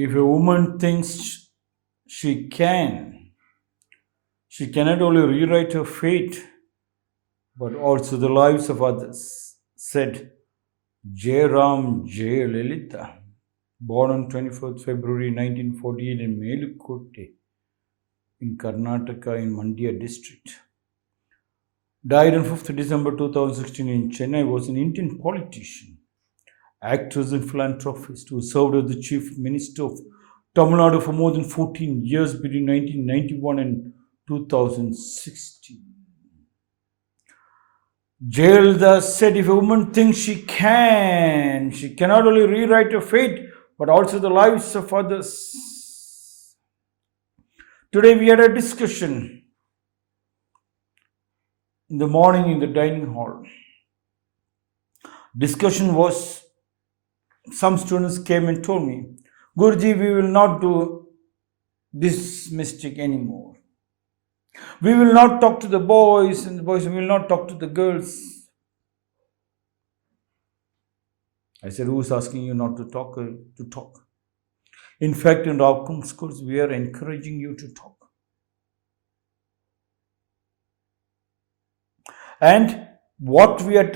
If a woman thinks she cannot only rewrite her fate, but also the lives of others, said Jayalalitha, born on 24th February 1948 in Melukote in Karnataka in Mandya district. Died on 5th December 2016 in Chennai, was an Indian politician, actress and philanthropist who served as the Chief Minister of Tamil Nadu for more than 14 years between 1991 and 2016. Jayalalitha said, if a woman thinks she cannot only rewrite her fate, but also the lives of others. Today we had a discussion in the morning in the dining hall. Discussion was, some students came and told me, Guruji, we will not do this mistake anymore. We will not talk to the boys, and the boys will not talk to the girls. I said, who is asking you not to talk? In fact, in Rakumjee schools, we are encouraging you to talk. And what we are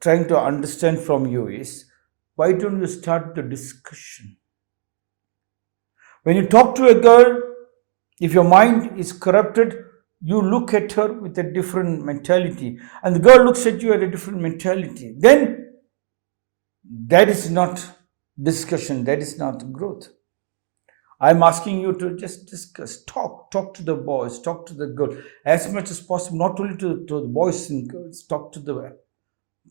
trying to understand from you is, why don't you start the discussion? When you talk to a girl, if your mind is corrupted, you look at her with a different mentality, and the girl looks at you at a different mentality. Then that is not discussion, that is not growth. I'm asking you to just discuss, talk to the boys, talk to the girls as much as possible, not only to the boys and girls, talk to the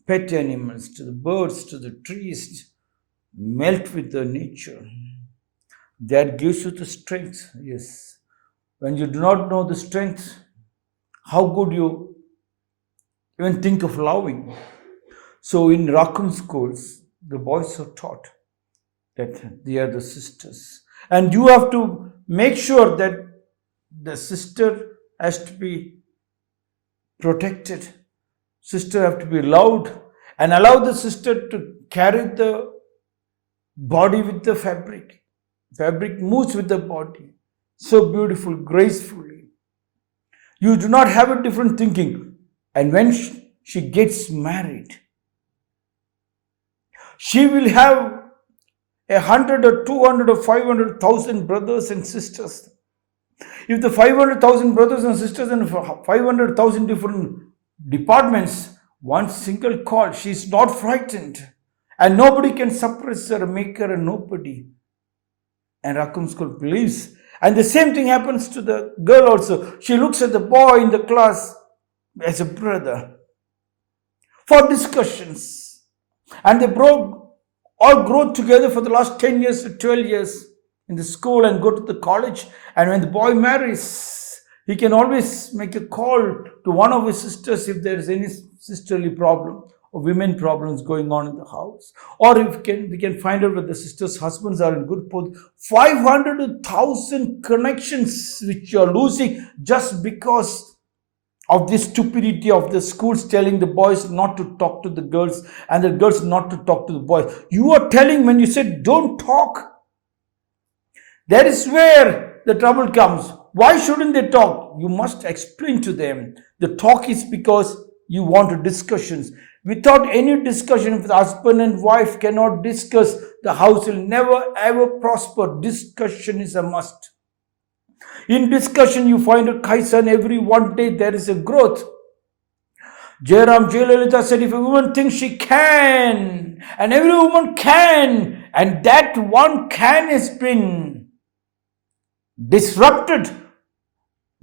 pet animals, to the birds, to the trees, melt with the nature. That gives you the strength, yes. When you do not know the strength, how could you even think of loving? So in Rakumjee schools, the boys are taught that they are the sisters. And you have to make sure that the sister has to be protected. Sister have to be loved, and allow the sister to carry the body with the fabric. Fabric moves with the body. So beautiful, gracefully. You do not have a different thinking. And when she gets married, she will have 100 or 200 or 500,000 brothers and sisters. If the 500,000 brothers and sisters and 500,000 different departments, one single call, she is not frightened. And nobody can suppress her, make her a nobody. And Rakumjee school believes. And the same thing happens to the girl also. She looks at the boy in the class as a brother for discussions. And they all grow together for the last 10 years to 12 years in the school and go to the college. And when the boy marries, he can always make a call to one of his sisters if there is any sisterly problem or women problems going on in the house. Or if we can find out whether the sisters' husbands are in good position. 500,000 connections which you are losing just because of this stupidity of the schools telling the boys not to talk to the girls and the girls not to talk to the boys. You are telling, when you said don't talk, that is where the trouble comes. Why shouldn't they talk? You must explain to them. The talk is because you want discussions. Without any discussion, if the husband and wife cannot discuss, the house will never ever prosper. Discussion is a must. In discussion, you find a kaizen. Every one day there is a growth. Jayalalitha said, if a woman thinks she can, and every woman can, and that one can has been disrupted,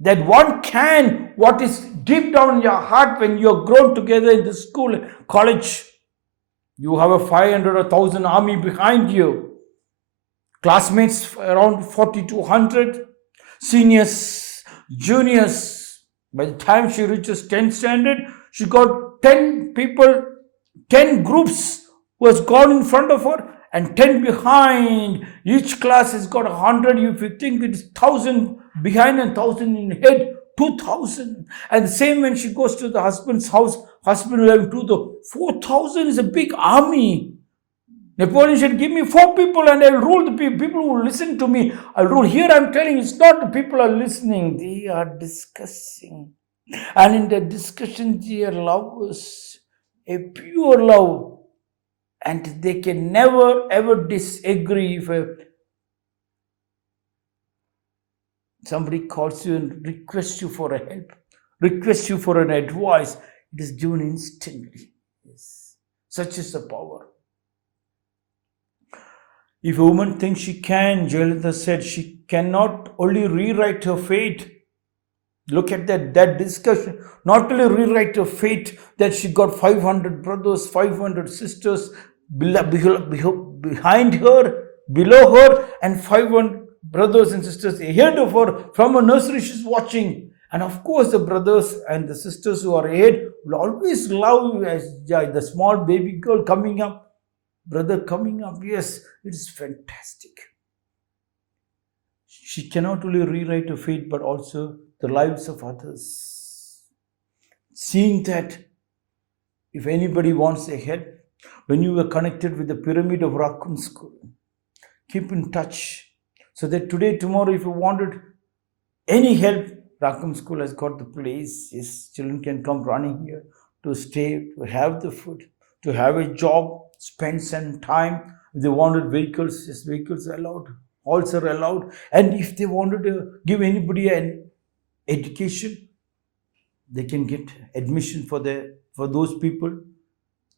that one can, what is deep down in your heart when you are grown together in the school, college, you have a 500 or 1,000 army behind you. Classmates around 40 to 100, seniors, juniors. By the time she reaches 10th standard, she got 10 people, 10 groups who has gone in front of her and 10 behind. Each class has got 100. If you think it is 1,000 behind and 1,000 in head, 2,000. And the same when she goes to the husband's house, husband will have 2,000. 4,000 is a big army. Napoleon said, give me 4 people and I'll rule the people. People who listen to me, I'll rule. Here I'm telling you, it's not the people are listening. They are discussing. And in the discussion, their love is a pure love. And they can never ever disagree if somebody calls you and requests you for a help, requests you for an advice. It is given instantly. Yes. Such is the power. If a woman thinks she can, Jayalalitha said, she cannot only rewrite her fate. Look at that discussion. Not only rewrite her fate that she got 500 brothers, 500 sisters behind her, below her, and 500 brothers and sisters ahead of her. From a nursery she's watching. And of course the brothers and the sisters who are ahead will always love you as the small baby girl coming up. Brother coming up, yes, it is fantastic. She cannot only rewrite her fate, but also the lives of others. Seeing that if anybody wants a help, when you were connected with the pyramid of Rakum school, keep in touch so that today, tomorrow, if you wanted any help, Rakum school has got the place. Yes, children can come running here to stay, to have the food, to have a job, spend some time. If they wanted vehicles, yes, vehicles are allowed, halls are allowed. And if they wanted to give anybody an education, they can get admission for those people.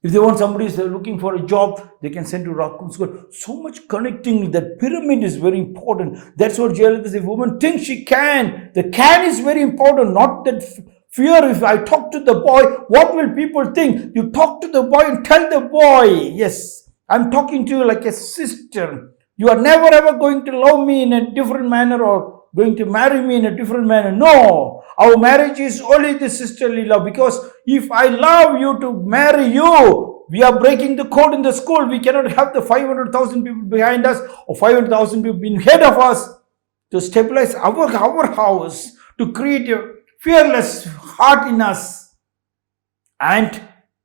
If they want somebody who's looking for a job, they can send to Rakum school. So much connecting. That pyramid is very important. That's what Jayalalitha says. If a woman thinks she can, the can is very important, not that fear. If I talk to the boy, what will people think? You talk to the boy and tell the boy, yes, I'm talking to you like a sister. You are never ever going to love me in a different manner or going to marry me in a different manner. No, our marriage is only the sisterly love, because if I love you to marry you, we are breaking the code in the school. We cannot have the 500,000 people behind us or 500,000 people ahead of us to stabilize our house, to create a fearless heart in us. And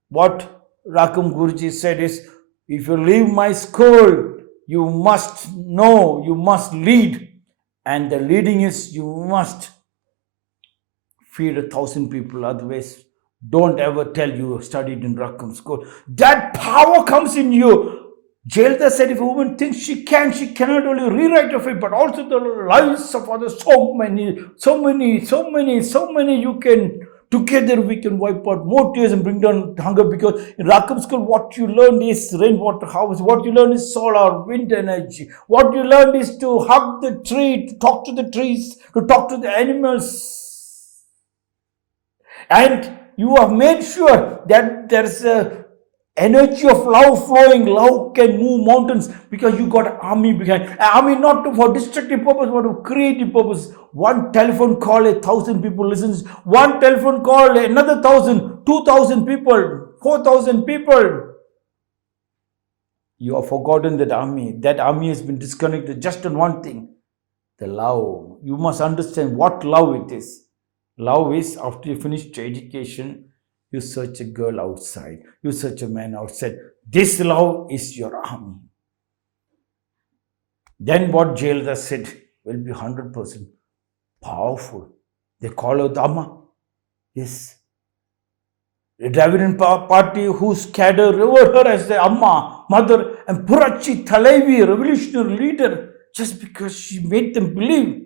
what Rakum Guruji said is, if you leave my school, you must know, you must lead. And the leading is, you must feed 1,000 people. Otherwise, don't ever tell you studied in Rakum school. That power comes in you. Jayalalitha said, if a woman thinks she cannot only rewrite her fate, but also the lives of others. So many you can. Together we can wipe out more tears and bring down hunger, because in Rakum school what you learn is rainwater harvest, what you learn is solar, wind energy, what you learn is to hug the tree, to talk to the trees, to talk to the animals. And you have made sure that there's a energy of love flowing. Love can move mountains, because you got an army behind. An army not for destructive purpose, but for creative purpose. One telephone call, 1,000 people listens. One telephone call, another 1,000, 2,000 people, 4,000 people. You have forgotten that army. That army has been disconnected just on one thing, the love. You must understand what love it is. Love is, after you finish your education, you search a girl outside, you search a man outside. This love is your army. Then what Jayalalitha said will be 100% powerful. They call her Dhamma. Yes. The Dravidian party whose cadre revered her as the Amma, mother, and Purachi Thalevi, revolutionary leader, just because she made them believe.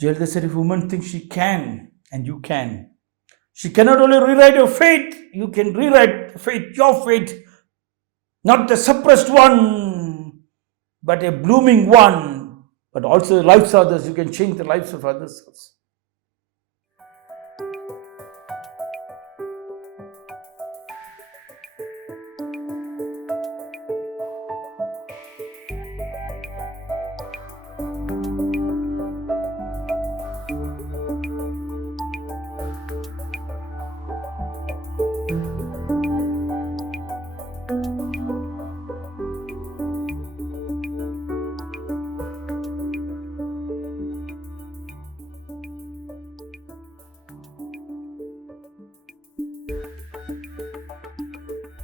Jayalalitha said, if a woman thinks she can, and you can. She cannot only rewrite your fate, you can rewrite fate, your fate, not the suppressed one, but a blooming one, but also the lives of others. You can change the lives of others.